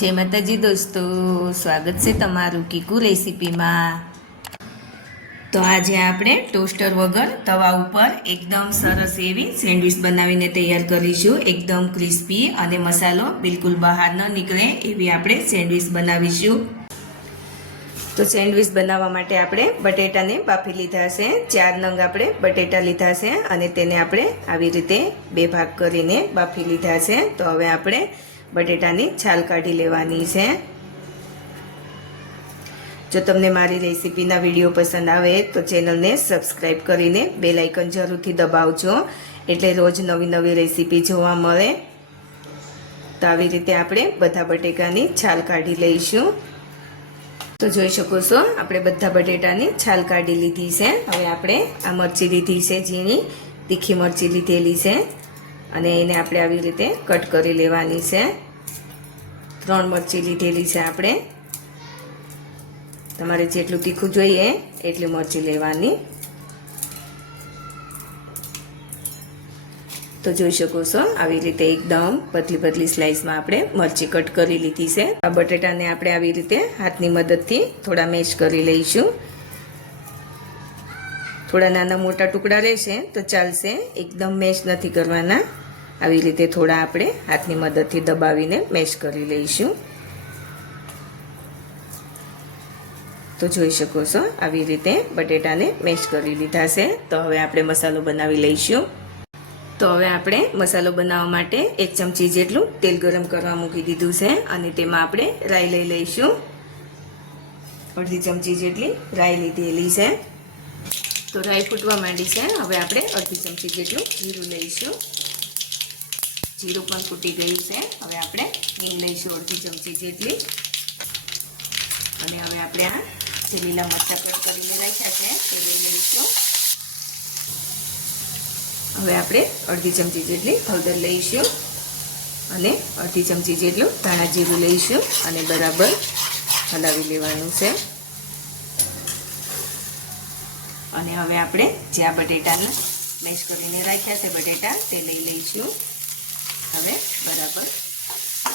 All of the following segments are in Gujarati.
જય માતાજી દોસ્તો, સ્વાગત છે તમારું કીકુ રેસીપીમાં. તો આજે આપણે ટોસ્ટર વગર તવા ઉપર એકદમ સરસ એવી સેન્ડવિચ બનાવીને તૈયાર કરીશું. એકદમ ક્રિસ્પી અને મસાલો બિલકુલ બહાર ન નીકળે એવી આપણે સેન્ડવિચ બનાવીશું. તો સેન્ડવિચ બનાવવા માટે આપણે બટેટાને બાફી લીધા છે. ચાર નંગ આપણે બટેટા લીધા છે અને તેને આપણે આવી રીતે બે ભાગ કરીને બાફી લીધા છે. તો હવે આપણે બટેટાની છાલ કાઢી લેવાની છે. જો તમને મારી રેસીપીના વીડિયો પસંદ આવે તો ચેનલને સબસ્ક્રાઈબ કરીને બે લાઇકન જરૂરથી દબાવજો. એટલે રોજ નવી નવી રેસીપી જોવા મળે. તો આવી રીતે આપણે બધા બટેકાની છાલ કાઢી લઈશું. તો જોઈ શકો છો, આપણે બધા બટેટાની છાલ કાઢી લીધી છે. હવે આપણે આ મરચી લીધી છે, ઝીણી તીખી મરચી લીધેલી છે. અને એને આપણે આવી રીતે કટ કરી લેવાની છે. ત્રણ મરચી લીધેલી છે આપણે. તમારે જેટલું તીખું જોઈએ એટલી મરચી લેવાની. તો જોઈ શકો છો, આવી રીતે એકદમ પતલી પતલી સ્લાઇસમાં આપણે મરચી કટ કરી લીધી છે. આ બટેટાને આપણે આવી રીતે હાથની મદદથી થોડા મેશ કરી લઈશું. થોડા નાના મોટા ટુકડા રહેશે, તો ચાલશે. એકદમ મેશ નથી કરવાના. આવી રીતે થોડા આપણે હાથની મદદથી દબાવીને મેશ કરી લઈશું. તો જોઈ શકો છો, આવી રીતે બટેટાને મેશ કરી લીધા છે. તો હવે આપણે મસાલો બનાવી લઈશું. તો હવે આપણે મસાલો બનાવવા માટે એક ચમચી જેટલું તેલ ગરમ કરવા મૂકી દીધું છે અને તેમાં આપણે રાઈ લઈ લઈશું. અડધી ચમચી જેટલી રાઈ લીધેલી છે. તો રાઈ ફૂટવા માંડી છે. હવે આપણે અડધી ચમચી જેટલું જીરું લઈશું. જીરું પણ ફૂટી ગયું છે. હવે આપણે હિંગ લઈશું અડધી ચમચી જેટલી. અને હવે આપણે આ જે લીલા મરચાં કટ કરીને રાખ્યા છે એ લઈ લઈશું. હવે આપણે અડધી ચમચી જેટલી હળદર લઈશું. અને અડધી ચમચી જેટલું ધાણા જીરું લઈશું. અને બરાબર હલાવી લેવાનું છે. અને હવે આપણે જે આ બટેટાને મેશ કરીને રાખ્યા છે બટેટા, તે લઈ લઈશું. હવે બરાબર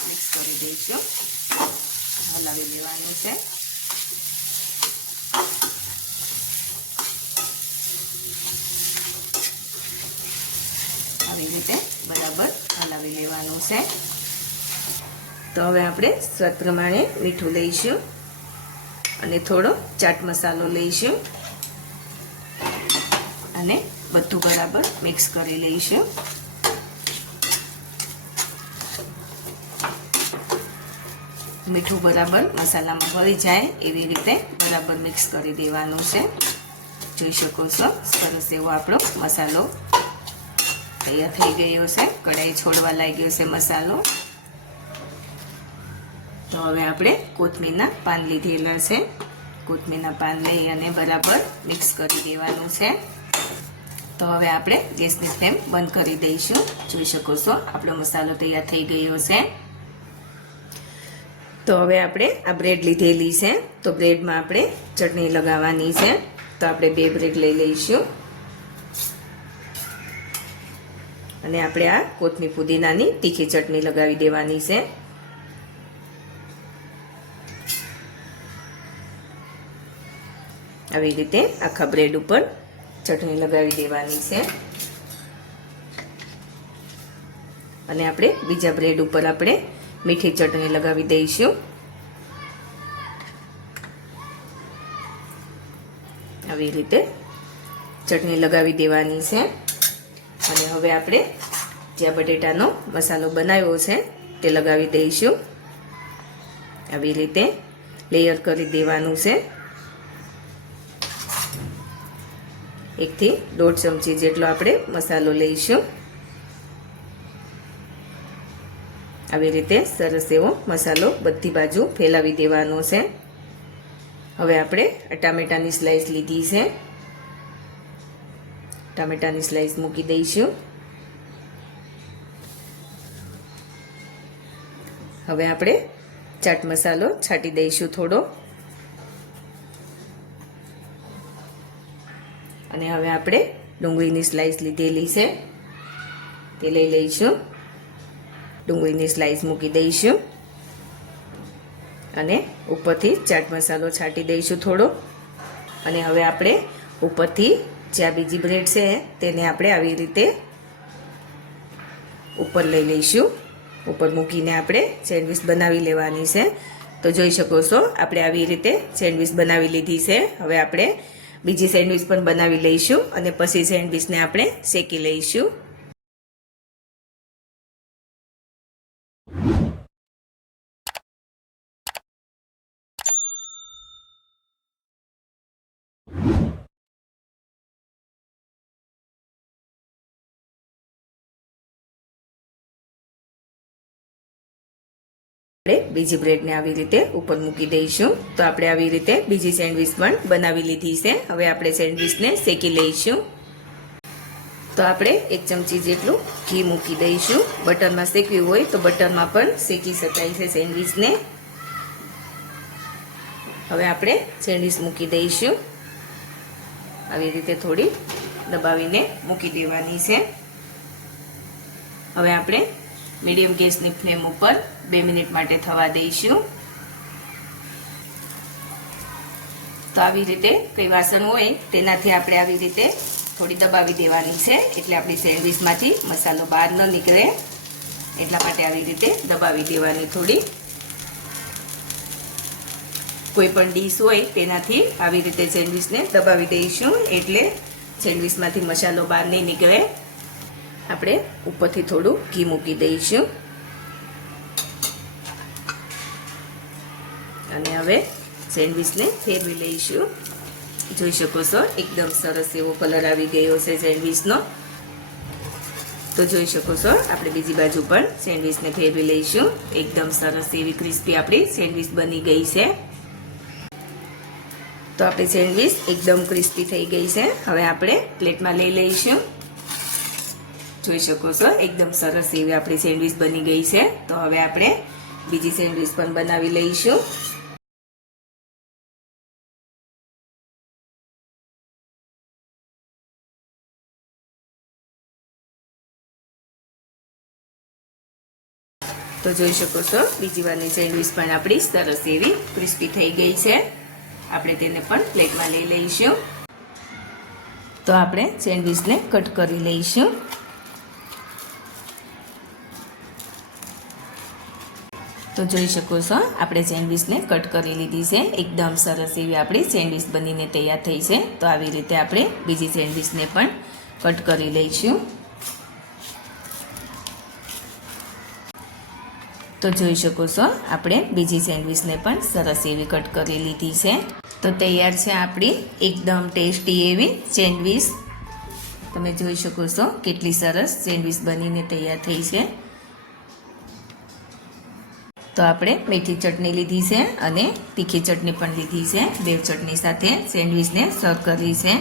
મિક્સ કરી દઈશું. હલાવી લેવાનું છે. આવી રીતે બરાબર હલાવી લેવાનું છે. તો હવે આપણે સ્વાદ પ્રમાણે મીઠું લઈશું અને થોડો ચાટ મસાલો લઈશું. અને બધું બરાબર મિક્સ કરી લઈશું. મીઠું બરાબર મસાલામાં ભળી જાય એવી રીતે બરાબર મિક્સ કરી દેવાનું છે. જોઈ શકો છો, સરસ એવો આપણો મસાલો તૈયાર થઈ ગયો છે. કઢાઈ છોડવા લાગ્યો છે મસાલો. તો હવે આપણે કોથમીરના પાન લીધેલા છે. કોથમીરના પાન લઈ અને બરાબર મિક્સ કરી દેવાનું છે. તો હવે આપણે ગેસની ફ્લેમ બંધ કરી દઈશું. જોઈ શકો છો, આપણો મસાલો તૈયાર થઈ ગયો છે. તો હવે આપણે આ બ્રેડ લીધેલી છે. તો બ્રેડમાં આપણે ચટણી લગાવવાની છે. તો આપણે બે બ્રેડ લઈ લઈશું. અને આપણે આ કોથમી પુદીનાની તીખી ચટણી લગાવી દેવાની છે. આવી રીતે આખા બ્રેડ ઉપર ચટણી લગાવી દેવાની છે. અને આપણે બીજા બ્રેડ ઉપર આપણે મીઠી ચટણી લગાવી દઈશું. આવી રીતે ચટણી લગાવી દેવાની છે. અને હવે આપણે જ્યાં બટેટાનો મસાલો બનાવ્યો છે તે લગાવી દઈશું. આવી રીતે લેયર કરી દેવાનું છે. એકથી દોઢ ચમચી જેટલો આપણે મસાલો લઈશું. આવી રીતે સરસ એવો મસાલો બધી બાજુ ફેલાવી દેવાનો છે. હવે આપણે ટામેટાની સ્લાઇસ લીધી છે. ટામેટાની સ્લાઇસ મૂકી દઈશું. હવે આપણે ચાટ મસાલો છાંટી દઈશું થોડો. અને હવે આપણે ડુંગળીની સ્લાઇસ લીધેલી છે. તે લઈ લઈશું. ડુંગળીની સ્લાઇસ મૂકી દઈશું. અને ઉપરથી ચાટ મસાલો છાંટી દઈશું થોડો. અને હવે આપણે ઉપરથી જે આ બીજી બ્રેડ છે તેને આપણે આવી રીતે ઉપર લઈ લઈશું. ઉપર મૂકીને આપણે સેન્ડવિચ બનાવી લેવાની છે. તો જોઈ શકો છો, આપણે આવી રીતે સેન્ડવિચ બનાવી લીધી છે. હવે આપણે બીજી સેન્ડવિચ પણ બનાવી લઈશું અને પછી સેન્ડવિચને આપણે શેકી લઈશું. આપણે બીજી બ્રેડને આવી રીતે ઉપર મૂકી દઈશું. તો આપણે આવી રીતે બીજી સેન્ડવિચ પણ બનાવી લીધી છે. હવે આપણે સેન્ડવિચને શેકી લઈશું. તો આપણે એક ચમચી જેટલું ઘી મૂકી દઈશું. બટરમાં શેકવી હોય તો બટરમાં પણ શેકી શકાય છે સેન્ડવિચને. હવે આપણે સેન્ડવિચ મૂકી દઈશું. આવી રીતે થોડી દબાવીને મૂકી દેવાની છે. હવે આપણે મીડિયમ ગેસની ફ્લેમ ઉપર બે મિનિટ માટે થવા દઈશું. તો આવી રીતે કઈ વાસણ હોય તેનાથી આપણે આવી રીતે થોડી દબાવી દેવાની છે એટલે આપણી સેન્ડવિચમાંથી મસાલો બહાર ન નીકળે. એટલા માટે આવી રીતે દબાવી દેવાની થોડી. કોઈ પણ ડીશ હોય તેનાથી આવી રીતે સેન્ડવિચને દબાવી દઈશું એટલે સેન્ડવિચમાંથી મસાલો બહાર નહીં નીકળે. આપણે ઉપરથી થોડું ઘી મૂકી દઈશું. અને હવે સેન્ડવિચને ફેરવી લઈશું. જોઈ શકો છો, એકદમ સરસ એવો કલર આવી ગયો છે સેન્ડવિચનો. તો જોઈ શકો છો, આપણે બીજી બાજુ પણ સેન્ડવિચને ફેરવી લઈશું. એકદમ સરસ એવી ક્રિસ્પી આપણી સેન્ડવિચ બની ગઈ છે. તો આપણી સેન્ડવિચ એકદમ ક્રિસ્પી થઈ ગઈ છે. હવે આપણે પ્લેટમાં લઈ લઈશું. જોઈ શકો છો. એકદમ સરસ એવી આપણી સેન્ડવિચ બની ગઈ છે. તો હવે આપણે બીજી સેન્ડવિચ પણ બનાવી લઈશું. તો જોઈ શકો છો, બીજી વારની સેન્ડવિચ પણ આપણી સરસ એવી ક્રિસ્પી થઈ ગઈ છે. આપણે તેને પણ પ્લેટમાં લઈ લઈશું. તો આપણે સેન્ડવિચને કટ કરી લઈશું. તો જોઈ શકો છો. આપણે સેન્ડવિચને કટ કરી લીધી છે. એકદમ સરસ એવી આપણી સેન્ડવિચ બનીને તૈયાર થઈ છે. તો આવી રીતે આપણે બીજી સેન્ડવિચને પણ કટ કરી લઈશું. તો જોઈ શકો છો, આપણે બીજી સેન્ડવિચને પણ સરસ એવી કટ કરી લીધી છે. તો તૈયાર છે આપણી એકદમ ટેસ્ટી એવી સેન્ડવિચ. તમે જોઈ શકો છો કેટલી સરસ સેન્ડવિચ બનીને તૈયાર થઈ છે. તો આપણે મીઠી ચટણી લીધી છે અને તીખી ચટણી પણ લીધી છે. બે ચટણી સાથે સેન્ડવિચને સર્વ કરી છે.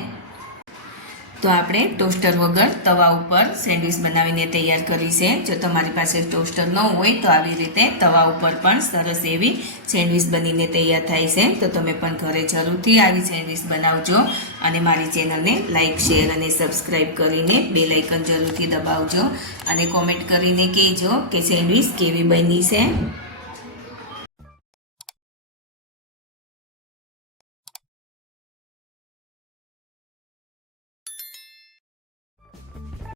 તો આપણે ટોસ્ટર વગર તવા ઉપર સેન્ડવિચ બનાવીને તૈયાર કરી છે. જો તમારી પાસે ટોસ્ટર ન હોય તો આવી રીતે તવા ઉપર પણ સરસ એવી સેન્ડવિચ બનીને તૈયાર થાય છે. તો તમે પણ ઘરે જરૂરથી આવી સેન્ડવિચ બનાવજો અને મારી ચેનલને લાઇક શેર અને સબસ્ક્રાઈબ કરીને બે લાઇકન જરૂરથી દબાવજો અને કોમેન્ટ કરીને કહેજો કે સેન્ડવિચ કેવી બની છે.